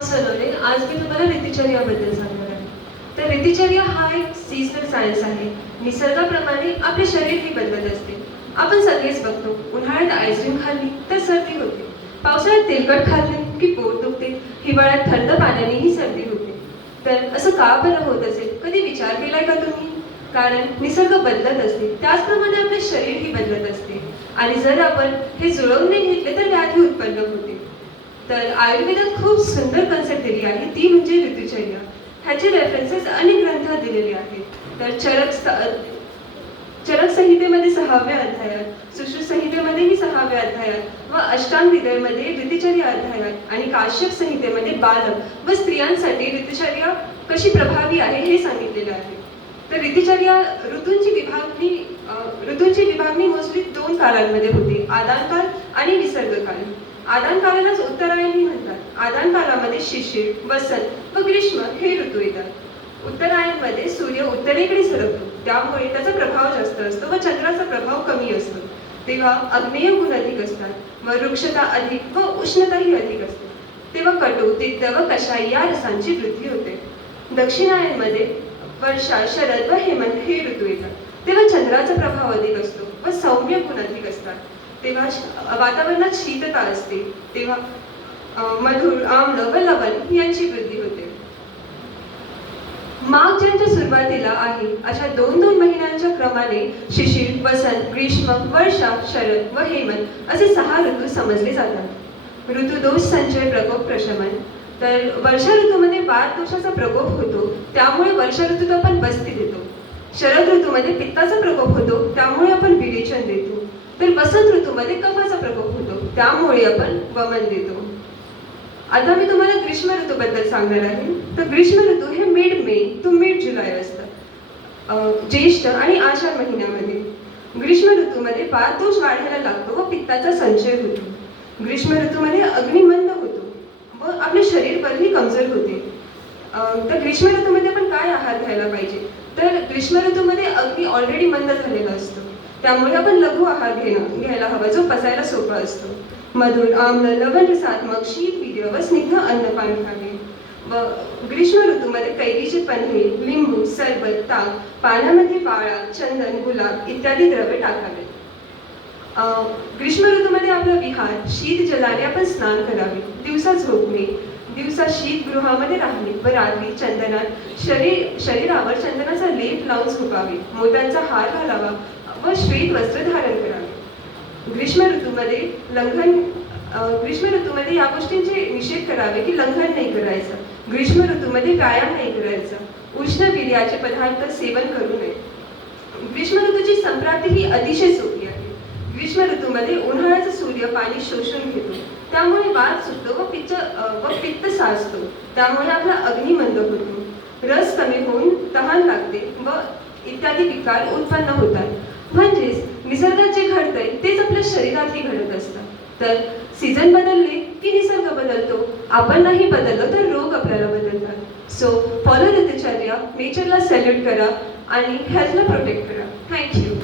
सलोने आज मी तुम्हाला ऋतुचर्याबद्दल सांगणार आहे. तर ऋतुचर्या हा एक सीझनल सायन्स आहे. निसर्गाप्रमाणे आपले शरीरही बदलत असते. आपण सगळेच बघतो, उन्हाळ्यात आईस्क्रीम खाल्ली तर सर्दी होते, पावसाळ्यात तेलकट खाल्ले की पोट दुखते, हिवाळ्यात थंड पाण्यानेही सर्दी होते. तर असं का बरं होत असेल, कधी विचार केलाय का तुम्ही? कारण निसर्ग बदलत असते, त्याचप्रमाणे आपले शरीरही बदलत असते. आणि जर आपण हे जुळवून नाही घेतले तर व्याधी उत्पन्न होते. तर आयुर्वेदात खूप सुंदर कन्सेप्ट दिली आहे, ती म्हणजे ऋतुचर्या. ह्याचे रेफरन्सेस अनेक ग्रंथात दिलेले आहेत. तर चरक संहितेमध्ये 6व्या अध्यायात, सुश्रुत संहितेमध्येही 6व्या अध्यायात व अष्टांग हृदयमध्ये ऋतुचर्या अध्यायात आणि काश्यप संहितेमध्ये बालक व स्त्रियांसाठी ऋतुचर्या कशी प्रभावी आहे हे सांगितलेले आहे. तर ऋतुचर्या ऋतूंची विभागणी मोस्टली 2 कालांमध्ये होते, आदानकाल आणि निसर्गकाल. आदान कालालाच उत्तरायणी म्हणतात. आदान कालामध्ये शिशिर, वसंत व ग्रीष्म हे ऋतू येतात. उत्तरायणमध्ये सूर्य उत्तरेकडे सरकतो, त्यामुळे त्याचा प्रभाव जास्त असतो व चंद्राचा प्रभाव कमी असतो. तेव्हा आग्नेय गुण अधिक असतात व वृक्षता अधिक व उष्णताही अधिक असते. तेव्हा कटु, तिक्त व कषाय या रसांची वृद्धी होते. दक्षिणायनमध्ये वर्षा, शरद व हेमंत हे ऋतू येतात. तेव्हा चंद्राचा प्रभाव अधिक असतो व सौम्य गुण अधिक असतात. तेव्हा वातावरणात शीतता असते. तेव्हा मधुर, आम्ल व लवण यांची वृद्धी होते. माघ ज्यांच्या सुरुवातीला आहे अशा 2-2 महिन्यांच्या क्रमाने शिशिर, वसंत, ग्रीष्म, वर्षा, शरद व हेमंत असे 6 ऋतू समजले जातात. ऋतुदोष, संचय, प्रकोप, प्रशमन. तर वर्षा ऋतूमध्ये वात दोषाचा प्रकोप होतो, त्यामुळे वर्षा ऋतूत आपण बस्ती देतो. शरद ऋतूमध्ये पित्ताचा प्रकोप होतो, त्यामुळे आपण विरेचन देतो. तर वसंत ऋतूमध्ये कफाचा प्रकोप होतो, त्यामुळे आपण वमन देतो. आता मी तुम्हाला ग्रीष्म ऋतूबद्दल सांगणार आहे. तर ग्रीष्म ऋतू हे मिड मे टू मिड जुलै असतं, ज्येष्ठ आणि आषाढ महिन्यामध्ये. ग्रीष्म ऋतूमध्ये वात दोष वाढायला लागतो व पित्ताचा संचय होतो. ग्रीष्म ऋतूमध्ये अग्निमंद होतो व आपले शरीर बलही कमजोर होते. तर ग्रीष्म ऋतूमध्ये आपण काय आहार घ्यायला पाहिजे? तर ग्रीष्म ऋतूमध्ये अग्नी ऑलरेडी मंद झालेला असतो, त्यामुळे आपण लघु आहार घ्यायला हवा, जो पचायला सोपा असतो. मधुर, आम्ल, लवण रसात्मक, शीतवीर्य व स्निग्ध अन्नपान खावे. व ग्रीष्म ऋतूमध्ये कैरीचे पन्हे, लिंबू, सरबत, ताक, पाण्यामध्ये वाळा, चंदन, गुलाब इत्यादी द्रव्य टाकावे. ग्रीष्म ऋतूमध्ये आपला विहार, शीत जलाने आपण स्नान करावे. दिवसा झोपणे, दिवसा शीतगृहामध्ये राहणे व रात्री चंदनात शरीरावर चंदनाचा लेप लावून झोपावे. मोत्यांचा हार घालावा व श्वेत वस्त्र धारण करावे. ग्रीष्म ऋतूमध्ये या गोष्टींचे निषेध करावे की लंघन नाही करायचं. ग्रीष्म ऋतूमध्ये व्यायाम नाही करायचा. उष्ण वीर्याचे पदार्थ सेवन करू नये. ग्रीष्म ऋतूची संप्राप्ती ही अतिशय सोपी आहे. ग्रीष्म ऋतूमध्ये उन्हाळ्याचा सूर्य पाणी शोषून घेतो, त्यामुळे वात सुटतो व पित्त साचतो, त्यामुळे आपला अग्नी मंद होतो, रस कमी होऊन तहान लागते व इत्यादी विकार उत्पन्न होतात. म्हणजेच निसर्गात जे घडतंय तेच आपल्या शरीरातही घडत असतं. तर सीझन बदलले की निसर्ग बदलतो, आपण नाही बदललो तर रोग आपल्याला बदलतात. सो फॉलो ऋतुचर्या, नेचरला सॅल्यूट करा आणि हेल्थला प्रोटेक्ट करा. थँक्यू.